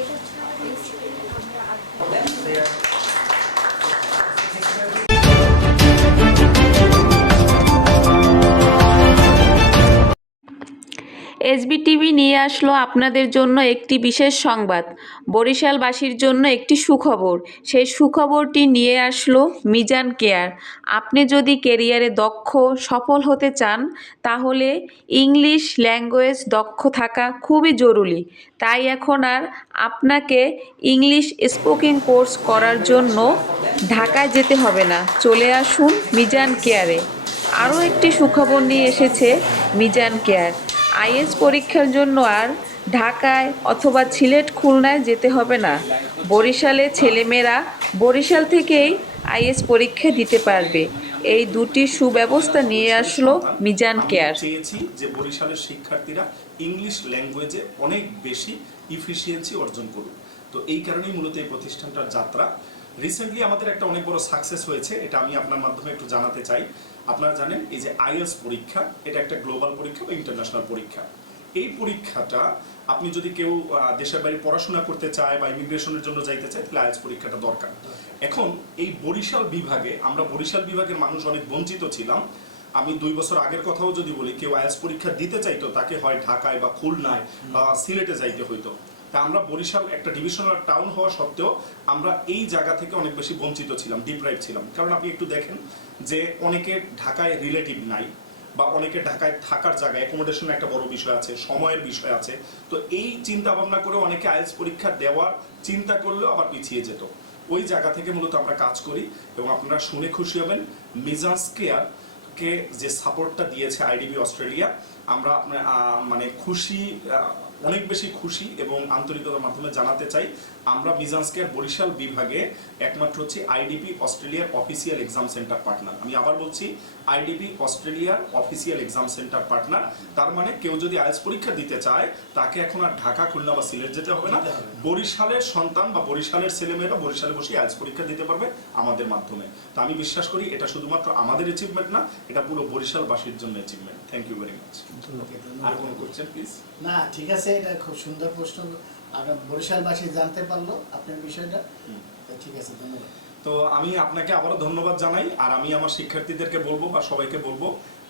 এটা ছাড়া basically আমরা এসবি টিভি নিয়ে আসলো আপনাদের জন্য একটি বিশেষ সংবাদ। বরিশালবাসীর জন্য একটি সুখবর। সেই সুখবরটি নিয়ে আসলো মিজান কেয়ার। আপনি যদি কেরিয়ারে দক্ষ, সফল হতে চান, তাহলে ইংলিশ ল্যাঙ্গুয়েজ দক্ষ থাকা খুবই জরুরি। তাই এখন আর আপনাকে ইংলিশ স্পোকিং কোর্স করার জন্য ঢাকায় যেতে হবে না। চলে আসুন মিজান কেয়ারে। আরও একটি সুখবর নিয়ে এসেছে মিজান কেয়ার। আইএস পরীক্ষার জন্য আর ঢাকায় অথবা সিলেট খুলনায় যেতে হবে না। বরিশালে ছেলেমেয়েরা বরিশাল থেকেই আইএস পরীক্ষা দিতে পারবে। এই দুটি সুব্যবস্থা নিয়ে আসলো মিজান কেয়ার। চেয়েছি যে বরিশালের শিক্ষার্থীরা ইংলিশ ল্যাঙ্গুয়েজে অনেক বেশি ইফিসিয়েন্সি অর্জন করুক। তো এই কারণেই মূলত এই প্রতিষ্ঠানটার যাত্রা। রিসেন্টলি আমাদের একটা অনেক বড় সাকসেস হয়েছে, এটা আমি আপনার মাধ্যমে একটু জানাতে চাই। আপনারা জানেন, এই যে আইএলস পরীক্ষা, এটা একটা গ্লোবাল পরীক্ষা বা ইন্টারন্যাশনাল পরীক্ষা। এই পরীক্ষাটা আপনি যদি কেউ দেশের বাইরে পড়াশোনা করতে চায় বা ইমিগ্রেশনের জন্য যাইতে চায়, তাহলে আইএস পরীক্ষাটা দরকার। এখন এই বরিশাল বিভাগে, আমরা বরিশাল বিভাগের মানুষ অনেক বঞ্চিত ছিলাম। আমি দুই বছর আগের কথাও যদি বলি, কেউ আইএলস পরীক্ষা দিতে চাইতো, তাকে হয় ঢাকায় বা খুলনায় বা সিলেটে যাইতে হইতো। তা আমরা বরিশাল একটা ডিভিশনাল টাউন হওয়া সত্ত্বেও আমরা এই জায়গা থেকে অনেক বেশি বঞ্চিত ছিলাম ডিপ্রাইভ ছিলাম। কারণ আপনি একটু দেখেন যে অনেকে ঢাকায় রিলেটিভ নাই বা অনেকে ঢাকায় থাকার জায়গায় অ্যাকোমোডেশনের একটা বড় বিষয় আছে, সময়ের বিষয় আছে। তো এই চিন্তা ভাবনা করে অনেকে আইএলস পরীক্ষা দেওয়ার চিন্তা করলেও আবার পিছিয়ে যেত। ওই জায়গা থেকে মূলত আমরা কাজ করি এবং আপনারা শুনে খুশি হবেন মিজান্স কেয়ার কে যে সাপোর্টটা দিয়েছে আইডিবি অস্ট্রেলিয়া আমরা আপনার মানে খুশি অনেক বেশি খুশি এবং আন্তরিকতার মাধ্যমে জানাতে চাই আমরা মিজান্স বরিশাল বিভাগে একমাত্র হচ্ছে আইডিপি অস্ট্রেলিয়ার অফিসিয়াল এক্সাম সেন্টার পার্টনার। আমি আবার বলছি আইডিপি অস্ট্রেলিয়ার অফিসিয়াল এক্সাম সেন্টার পার্টনার। তার মানে কেউ যদি আইএলস পরীক্ষা দিতে চায় তাকে এখন আর ঢাকা খুলনা বা সিলেট যেতে হবে না। বরিশালের সন্তান বা বরিশালের ছেলেমেয়েরা বরিশালে বসে আইএলস পরীক্ষা দিতে পারবে আমাদের মাধ্যমে। তো আমি বিশ্বাস করি এটা শুধুমাত্র আমাদের অ্যাচিভমেন্ট না এটা পুরো বরিশালবাসীর জন্য achievement thank you very much আর কোনো কোয়েশ্চেন প্লিজ না ঠিক আছে এটা খুব সুন্দর প্রশ্ন। আর বরিশালবাসী জানতে পারল আপনার বিষয়টা। ঠিক আছে ধন্যবাদ। তো আমি আপনাকে আবারও ধন্যবাদ জানাই আর আমি আমার শিক্ষার্থীদেরকে বলব বা সবাইকে বলব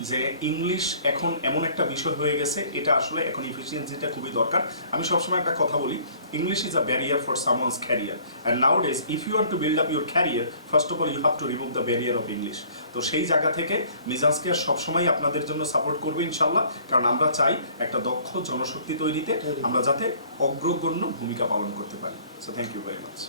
যে ইংলিশ এখন এমন একটা বিষয় হয়ে গেছে এটা আসলে এখন ইফিসিয়েন্সিটা খুবই দরকার। আমি সবসময় একটা কথা বলি English is a barrier for someone's career and nowadays if you want to build up your career first of all you have to remove the barrier of English তো সেই জায়গা থেকে মিজান্সকে সবসময় আপনাদের জন্য সাপোর্ট করব ইনশাল্লাহ কারণ আমরা চাই একটা দক্ষ জনশক্তি তৈরিতে আমরা যাতে অগ্রগণ্য ভূমিকা পালন করতে পারি। So thank you very much